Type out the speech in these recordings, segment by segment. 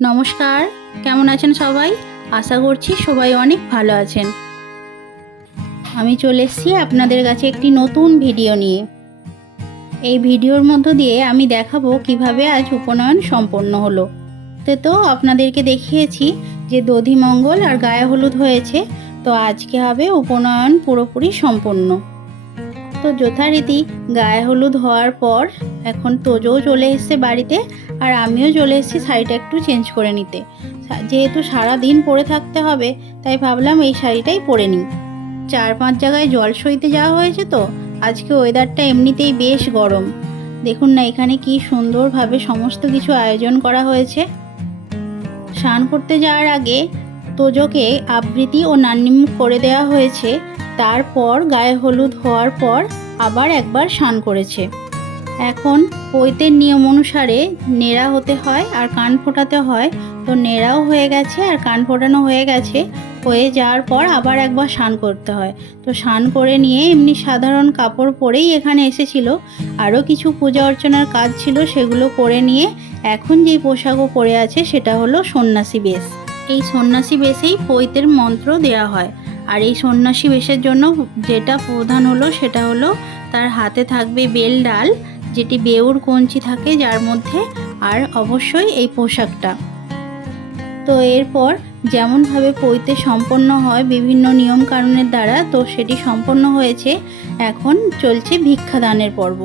নমস্কার, কেমন আছেন সবাই? আশা করছি সবাই অনেক ভালো আছেন। আমি চলে এসেছি আপনাদের কাছে একটি নতুন ভিডিও নিয়ে। এই ভিডিওর মধ্য দিয়ে আমি দেখাবো কিভাবে আজ উপনয়ন সম্পন্ন হলো। তো আপনাদেরকে দেখিয়েছি যে দধিমঙ্গল আর গায়ে হলুদ হয়েছে, তো আজকে হবে উপনয়ন পুরোপুরি সম্পন্ন। তো যথারীতি গায়ে হলুদ হওয়ার পর এখন তোজোও চলে এসেছে বাড়িতে, আর আমিও চলে এসেছি শাড়িটা একটু চেঞ্জ করে নিতে। যেহেতু সারা দিন পরে থাকতে হবে, তাই ভাবলাম এই শাড়িটাই পরে নিই। 4-5 জায়গায় জল সইতে যাওয়া হয়েছে, তো আজকে ওয়েদারটা এমনিতেই বেশ গরম। দেখুন না এখানে কি সুন্দরভাবে সমস্ত কিছু আয়োজন করা হয়েছে। স্নান করতে যাওয়ার আগে তোজোকে আবৃত্তি ও নান্নিমুখ করে দেওয়া হয়েছে। তারপর গায়ে হলুদ হওয়ার পর আবার একবার স্নান করেছে। এখন পৈতের নিয়ম অনুসারে নেড়া হতে হয় আর কান ফোটাতে হয়। তো নেড়াও হয়ে গেছে আর কান ফোটানো হয়ে গেছে। হয়ে যাওয়ার পর আবার একবার স্নান করতে হয়। তো স্নান করে নিয়ে এমনি সাধারণ কাপড় পরেই এখানে এসেছিল। আরও কিছু পূজা অর্চনার কাজ ছিল, সেগুলো করে নিয়ে এখন যেই পোশাকও পরে আছে সেটা হলো সন্ন্যাসী বেশ। এই সন্ন্যাসী বেশেই পৈতের মন্ত্র দেওয়া হয়। আর এই সন্ন্যাসী বেশের জন্য যেটা প্রধান হলো সেটা হলো তার হাতে থাকবে বেল ডাল, যেটি বেউর কঞ্চি থাকে যার মধ্যে, আর অবশ্যই এই পোশাকটা। তো এরপর যেমনভাবে পৈতে সম্পন্ন হয় বিভিন্ন নিয়ম কানুনের দ্বারা, তো সেটি সম্পন্ন হয়েছে। এখন চলছে ভিক্ষাদানের পর্ব।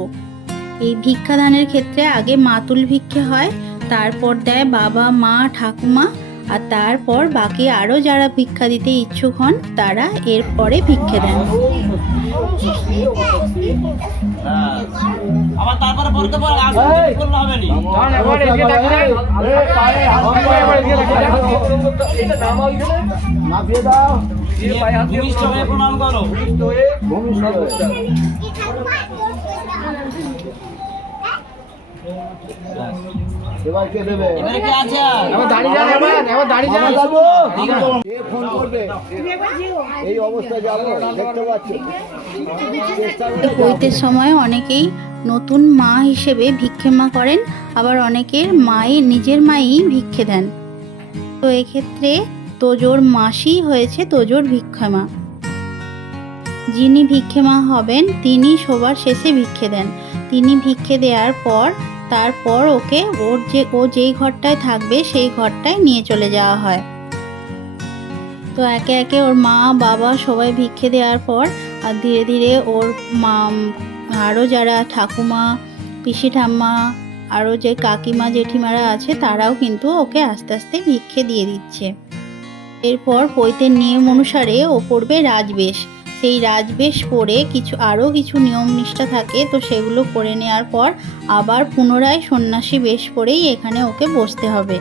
এই ভিক্ষাদানের ক্ষেত্রে আগে মাতুল ভিক্ষে হয়, তারপর দেয় বাবা, মা, ঠাকুমা, আর তারপর বাকি আরও যারা ভিক্ষা দিতে ইচ্ছুক হন তারা এরপরে ভিক্ষে দেন। আবার তারপরে পড়তে পর আসলে করলে হবে নি। এটা নামা হইছে না দিয়ে দাও। দিয়ে পায়ে হাত দিয়ে প্রণাম করো। এবার কে দেবে? এবারে কে আছে? এবার দাঁড়িয়ে যান, এবার দাঁড়িয়ে যান। কে ফোন করবে? এই অবস্থায় যাব, দেখতে পাচ্ছ। পৈতের সময় অনেকেই নতুন মা হিসেবে ভিক্ষেমা করেন, আবার অনেকের নিজের মাই ভিক্ষে দেন। তো এক্ষেত্রে তোজোর মাসি হয়েছে তোজোর ভিক্ষেমা। যিনি ভিক্ষেমা হবেন তিনি সবার শেষে ভিক্ষে দেন। তিনি ভিক্ষে দেওয়ার পর তারপর ওকে ও যেই ঘরটায় থাকবে সেই ঘরটায় নিয়ে চলে যাওয়া হয়। তো একে একে ওর মা, বাবা সবাই ভিক্ষে দেওয়ার পর আর ধীরে ধীরে ওর মা, আরও যারা ঠাকুমা, পিসি ঠাম্মা, আরও যে কাকিমা জেঠিমারা আছে তারাও কিন্তু ওকে আস্তে আস্তে ভিক্ষে দিয়ে দিচ্ছে। এরপর পৈতের নিয়ম অনুসারে ও পড়বে রাজবেশ। সেই রাজবেশ পরে আরও কিছু নিয়ম নিষ্ঠা থাকে, তো সেগুলো করে নেওয়ার পর আবার পুনরায় সন্ন্যাসী বেশ পরেই এখানে ওকে বসতে হবে।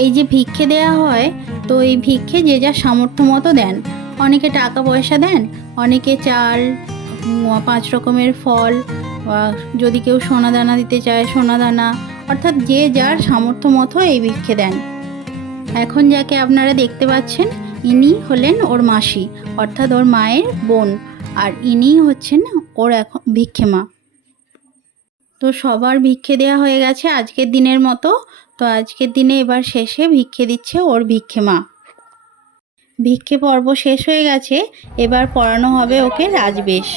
এই যে ভিক্ষে দেয়া হয়, তো এই ভিক্ষে যে যার সামর্থ্য মতো দেন। অনেকে টাকা পয়সা দেন, অনেকে চাল, 5 রকমের ফল, যদি কেউ সোনা দানা দিতে চায় সোনা দানা, অর্থাৎ যে যার সামর্থ্য মতো এই ভিক্ষে দেন। এখন যাকে আপনারা দেখতে পাচ্ছেন ইনি হলেন ওর মাসি, অর্থাৎ ওর মায়ের বোন, আর ইনি হচ্ছেন ওর এখন ভিক্ষেমা। তো সবার ভিক্ষে দেওয়া হয়ে গেছে আজকের দিনের মতো। তো আজকের দিনে এবার শেষে ভিক্ষে দিচ্ছে ওর ভিক্ষেমা। ভিক্ষে পর্ব শেষ হয়ে গেছে, এবার পড়ানো হবে ওকে রাজবেশ।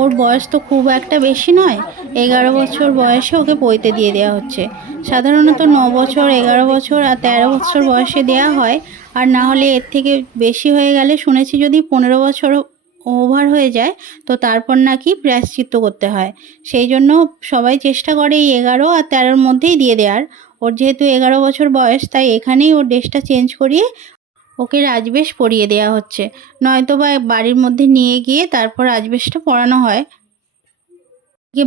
ওর বয়স তো খুব একটা বেশি নয়, 11 বছর বয়সে ওকে পৈতে দিয়ে দেওয়া হচ্ছে। সাধারণত 9 বছর, 11 বছর আর 13 বছর বয়সে দেওয়া হয়। আর না হলে এর থেকে বেশি হয়ে গেলে শুনেছি যদি 15 বছর ওভার হয়ে যায় তো তারপর নাকি প্রায়শ্চিত্ত করতে হয়। সেই জন্য সবাই চেষ্টা করে এই 11 আর 13-র মধ্যেই দিয়ে দেওয়ার। ওর যেহেতু 11 বছর বয়স, তাই এখানেই ওর ড্রেসটা চেঞ্জ করিয়ে ওকে রাজবেশ পরিয়ে দেওয়া হচ্ছে। নয়তো বা বাড়ির মধ্যে নিয়ে গিয়ে তারপর রাজবেশটা পরানো হয়।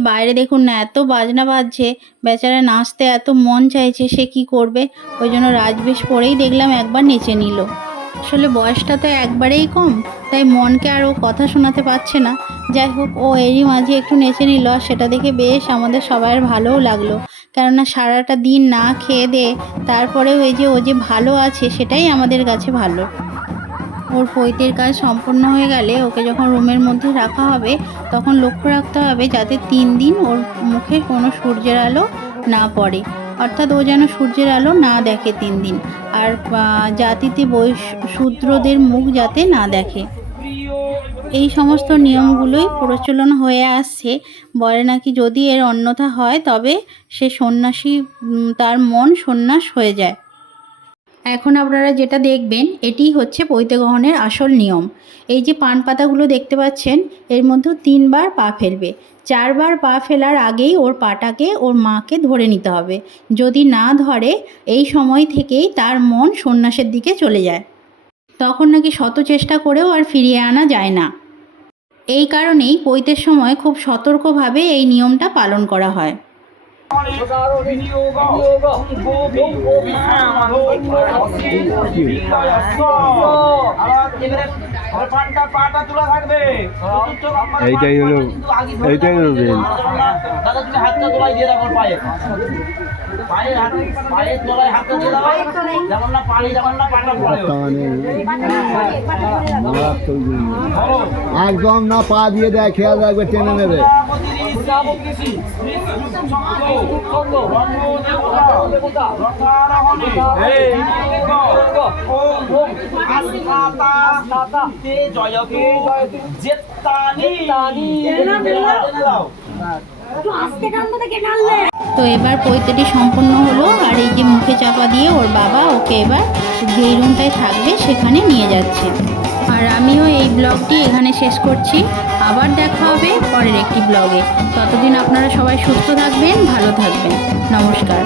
বাইরে দেখুন না এত বাজনা বাজছে, বেচারা নাচতে এত মন চাইছে, সে কি করবে, ওই জন্য রাজবেশ পরেই দেখলাম একবার নেচে নিল। আসলে বয়সটা তো একবারেই কম, তাই মনকে আর ও কথা শোনাতে পারছে না। যাই হোক, ও এরই মাঝে একটু নেচে নিল, আর সেটা দেখে বেশ আমাদের সবার ভালোও লাগলো। কেননা সারাটা দিন না খেয়ে দে তারপরেও এই যে ও যে ভালো আছে সেটাই আমাদের কাছে ভালো। ওর পৈতের কাজ সম্পন্ন হয়ে গেলে ওকে যখন রুমের মধ্যে রাখা হবে তখন লক্ষ্য রাখতে হবে যাতে 3 দিন ওর মুখে কোনো সূর্যের আলো না পড়ে। অর্থাৎ ও যেন সূর্যের আলো না দেখে 3 দিন, আর জাতিতে শূদ্রদের মুখ যাতে না দেখে। এই সমস্ত নিয়মগুলোই প্রচলন হয়ে আসছে। বলে নাকি যদি এর অন্যথা হয় তবে সে সন্ন্যাসী, তার মন সন্ন্যাস হয়ে যায়। এখন আপনারা যেটা দেখবেন এটিই হচ্ছে পৈতে গ্রহণের আসল নিয়ম। এই যে পান পাতাগুলো দেখতে পাচ্ছেন, এর মধ্যে 3 বার পা ফেলবে। 4 বার পা ফেলার আগেই ওর পাটাকে ওর মাকে ধরে নিতে হবে। যদি না ধরে এই সময় থেকেই তার মন সন্ন্যাসের দিকে চলে যায়। তখন নাকি শত চেষ্টা করেও আর ফিরিয়ে আনা যায় না। এই কারণেই পৈতের সময় খুব সতর্কভাবে এই নিয়মটা পালন করা হয়। এইটাই হলো বেল। একদম না পা দিয়ে দেয়, খেয়াল রাখবে, টেনে নেবে। তো এবার পৈতেটি সম্পূর্ণ হলো, আর এই যে মুখে চাপা দিয়ে ওর বাবা ওকে এবার যেই রুমটায় থাকবে সেখানে নিয়ে যাচ্ছে। আর আমিও এই ব্লগটি এখানে শেষ করছি। আবার দেখা হবে পরের একটি ব্লগে। ততদিন আপনারা সবাই সুস্থ থাকবেন, ভালো থাকবেন। নমস্কার।